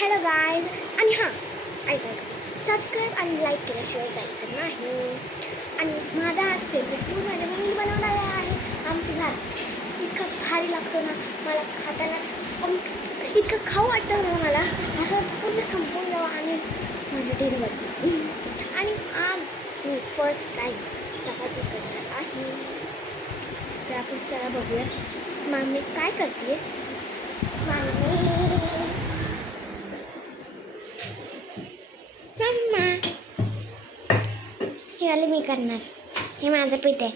Hello guys. आणि हां, ऐका सबस्क्राईब आणि लाईक केल्याशिवाय जायचं नाही. आणि माझा आज फेवरेट फूड माझ्या मम्मीने बनवलेला आहे आमटी भात. इतका भारी लागतो ना, मला खाताना इतकं खाऊ वाटतं ना, मला असं पूर्ण संपून जावं आणि माझ्या टेरीवर. आणि आज मी फर्स्ट टाईम चपाती करणार आहे. तर आपण चला बघूया मम्मी काय करते. मम्मा हे वाले मी करणार. हे माझं पीठ आहे.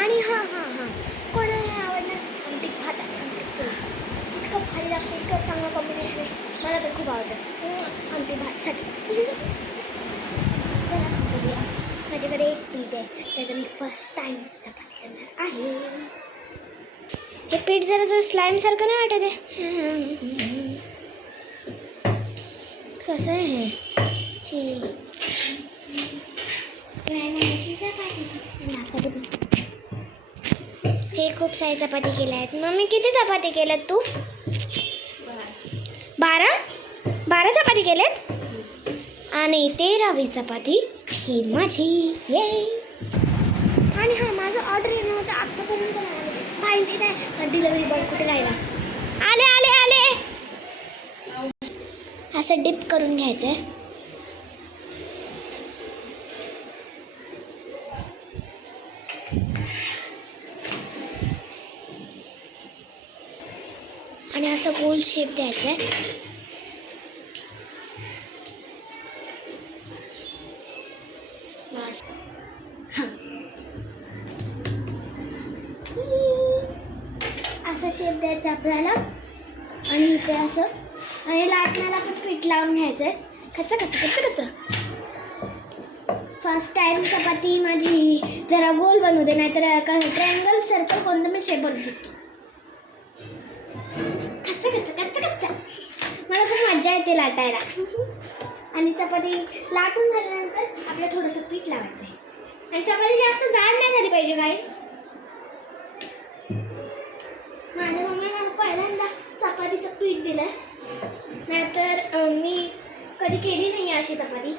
आणि हां कोणाला आवडणार आमटी भात आणि आमटी पोळी. इतकं भारी लागतं, इतकं चांगलं कॉम्बिनेशन आहे. मला तर खूप आवडतं आमटी भातसाठी. चला बघूया. माझ्याकडे एक पीठ आहे, त्याचं मी फर्स्ट टाईम चपाती करणार आहे. हे पीठ जरा स्लाईमसारखं नाही वाटत आहे. कसं आहे हे खूप सारी चपाती केल्या आहेत. मम्मी किती चपाती केल्यात तू? 12 चपाती केल्यात. आणि 13वी चपाती ही माझी. ये. आणि हां, माझं ऑर्डर येणं होतं आत्तापर्यंत माहिती नाही. डिलिव्हरी बॉय कुठे राहिला? आले असं डिप करून घ्यायचं आहे. आणि असं गोल शेप द्यायचा आहे. असा शेप द्यायचा आपल्याला. आणि इथे असं आणि लाटण्याला पण पीठ लावून घ्यायचं आहे. कच्चं. फर्स्ट टाईम चपाती माझी. जरा गोल बनवू दे, नाहीतर ट्रायंगल सर्कल कोणतं पण शेप बनवू शकतो. कच्चा मला खूप मजा येते लाटायला. आणि चपाती लाटून झाल्यानंतर आपल्याला थोडंसं पीठ लावायचं आहे. आणि चपाती जास्त जाड नाही झाली पाहिजे गाईस. माझ्या मम्मीने पहिल्यांदा चपातीचं पीठ दिलं, नाहीतर मी कधी केली नाही अशी चपाती.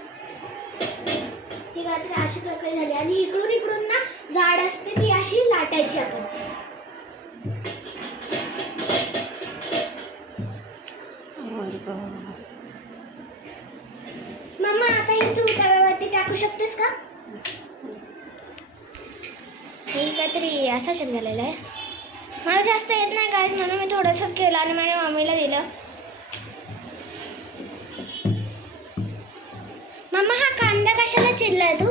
ही काहीतरी अशी प्रकारे झाली. आणि इकडून ना जाड असते, ती अशी लाटायची आपण. मम्मा आता हे तू तव्यावरती टाकू शकतेस का? हे काहीतरी असा शेप झालेला आहे. मला जास्त येत नाही गाईस, म्हणून मी थोडंसंच केलं आणि माझ्या मम्मीला दिलं. मम्मा हा कांदा कशाला चिरलाय तू?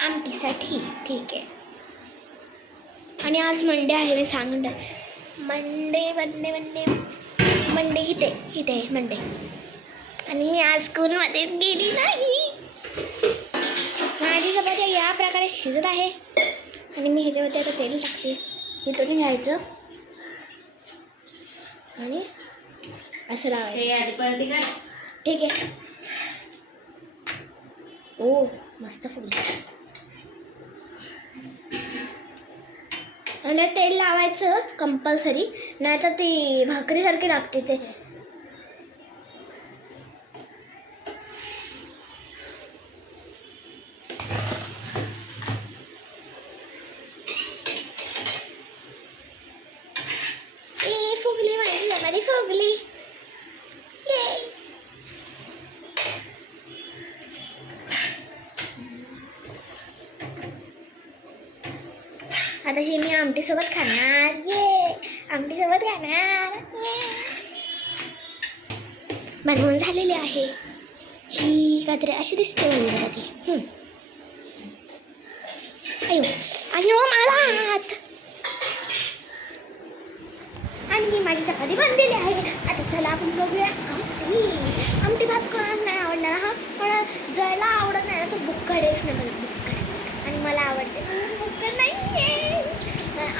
आमटीसाठी. ठीक आहे. आणि आज मंडे आहे, मी सांगून मंडे इथे मंडे. आणि मी आज स्कूलमध्येच गेली नाही. माझी चपाती या प्रकारे शिजत आहे. आणि मी ह्याच्यावरती आता तेल टाकते. इथून घ्यायचं आणि असं लावायचं. ठीक आहे. ओ मस्त फुगलं. आणि तेल लावायचं कंपल्सरी, नाहीतर ती भाकरीसारखी लागते. ते फुगली माझी चपाती, फुगली. आता हे मी आमटीसोबत खाणार. आमटीसोबत खाणार. बनवून झालेली आहे. ही काहीतरी अशी दिसते मला ती. अयो मला हात. आणि ही माझी चपाती बनलेली आहे. आता चला आपण बघूया आमटी भात. कोणाला नाही आवडणार? हा, मला जयला आवडत नाही ना, तो बुक्कड एक नंबर बुक्कड. आणि मला आवडते बुक्कड नाही आहे.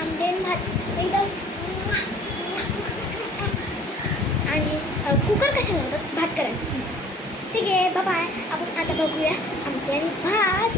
आमटी भात एकदम. आणि कुकर कशाला लावतात? भात करायला. ठीक आहे, बाय. आपण आता बघूया आमटी आणि भात.